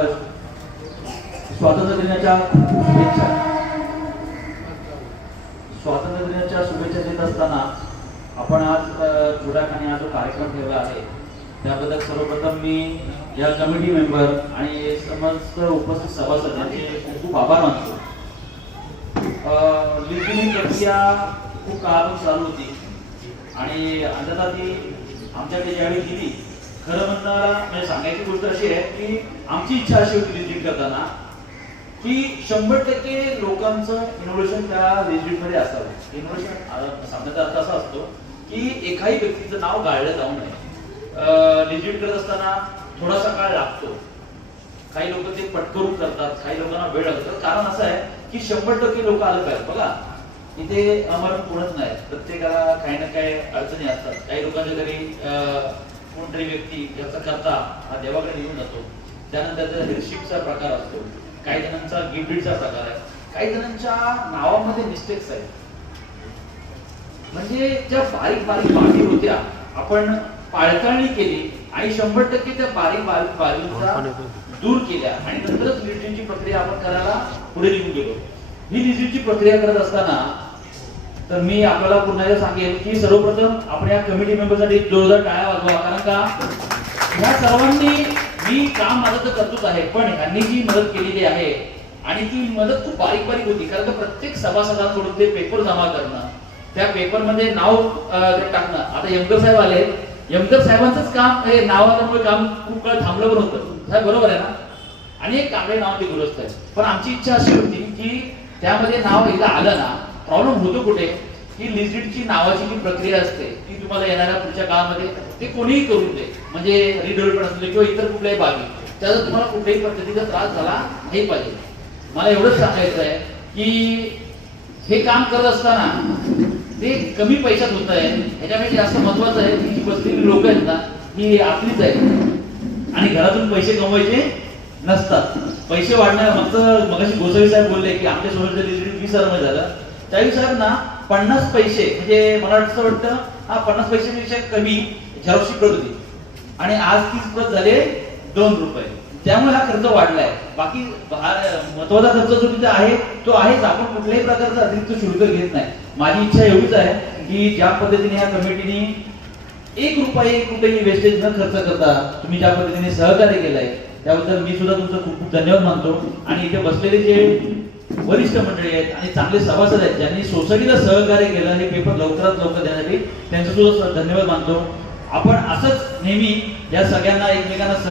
August स्वातंत्र्य दिनाच्या शुभेच्छा. स्वातंत्र्य दिनाच्या शुभेच्छा देत असताना आपण आज थोड्याखानी हा जो कार्यक्रम ठेवला आहे त्याबद्दल सर्वप्रथम मी या कमिटी मेंबर आणि समस्त उपस्थित सभासद यांचे खूप खूप आभार मानतो. लिस्टिंग प्रक्रिया खूप काळापासून चालू होती आणि अंततः ती आमच्याकडे ज्यावेळी गेली, खरं म्हणणारा म्हणजे सांगायची गोष्ट अशी आहे की आमची इच्छा अशी होती लिस्टिंग करताना की 100% लोकांचं इनोव्हेशन त्या लिस्टिंगमध्ये असावं. इनोव्हेशन सांगण्याचा अर्थ असा असतो की एकाही व्यक्तीचं नाव गाळलं जाऊ नये. लिजिट करत असताना थोडासा काळ लागतो, काही लोक ते पटकरून करतात, काही लोकांना वेळ लागतो. कारण असं आहे की 100% लोक आलं पाहिजे. बघा, इथे अमरण कोणच नाही, प्रत्येकाला काही ना काही अडचणी असतात. काही लोकांच्या घरी कोणतरी व्यक्ती याचा करता हा देवाकडे निघून जातो, त्यानंतर रिसिप्टचा प्रकार असतो, काही जणांचा गिफ्टचा प्रकार आहे, काही जणांच्या नावामध्ये मिस्टेक्स आहेत. म्हणजे ज्या बारीक बारीक बाबी होत्या आपण पाळताळणी केली आणि 100% त्या बारीक बारीक बाबींचा दूर केल्या आणि नंतरच लिस्टिंगची प्रक्रिया आपण करायला पुढे निघून गेलो. ही लिस्टिंगची प्रक्रिया करत असताना तर मी आपल्याला पुन्हा एकदा सांगेन की सर्वप्रथम आपण या कमिटी मेंबरसाठी जोरदार टाळ्या वाजवा. कारण का या सर्वांनी मी काम माझं तर करतोच आहे, पण ह्यांनी जी मदत केलेली आहे आणि ती मदत खूप बारीक बारीक होती. कारण का प्रत्येक सभासदांकडून ते पेपर जमा करणं, त्या पेपर मध्ये नाव टाकणं. आता यमकर साहेब आले, यमकर साहेबांचंच काम हे नावामुळे काम खूप काळ थांबलं पण होतं साहेब, बरोबर आहे ना. आणि एक कागडे नाव ते दुरुस्त आहे, पण आमची इच्छा अशी होती की त्यामध्ये नाव एकदा आलं ना, प्रॉब्लेम होतो कुठे की लिस्टिंगची नावाची जी प्रक्रिया असते ती तुम्हाला येणाऱ्या पुढच्या काळामध्ये ते कोणीही करून दे, म्हणजे रिडेव्हलपमेंट असू दे किंवा इतर कुठल्याही बाबी, त्याचा तुम्हाला कुठल्याही पद्धतीचा त्रास झाला नाही पाहिजे. मला एवढंच सांगायचं आहे की हे काम करत असताना ते कमी पैशात होत आहे, ह्याच्यापेक्षा जास्त महत्वाचं आहे की जी बसलेली लोक आहेत ना ही आपलीच आहेत आणि घरातून पैसे कमवायचे नसतात. पैसे वाढणार मगाशी गोसावी साहेब बोलले की आमच्या सोबत 20 मध्ये झालं, त्यावेळी साहेब ना 50 पैसे म्हणजे मला असं वाटतं हा 50 पैशापेक्षा कमी झेरॉक्सची प्रत होती आणि आज 30 प्रत झाले 2 रुपये. त्यामुळे हा खर्च वाढलाय. बाकी महत्वाचा खर्च जो तिथे आहे तो आहेच, आपण कुठल्याही प्रकारचा अतिरिक्त शुल्क घेत नाही. माझी इच्छा एवढीच आहे की ज्या पद्धतीने या कमिटीने 1 रुपये कुठेही वेस्टेज न खर्च करता तुम्ही ज्या पद्धतीने सहकार्य केलंय त्याबद्दल मी सुद्धा तुमचं खूप खूप धन्यवाद मानतो. आणि इथे बसलेले जे वरिष्ठ मंडळी आहेत आणि चांगले सभासद आहेत ज्यांनी सोसायटीला सहकार्य केलं हे पेपर लवकरात लवकर देण्यासाठी त्यांचं सुद्धा धन्यवाद मानतो. आपण असंच नेहमी या सगळ्यांना एकमेकांना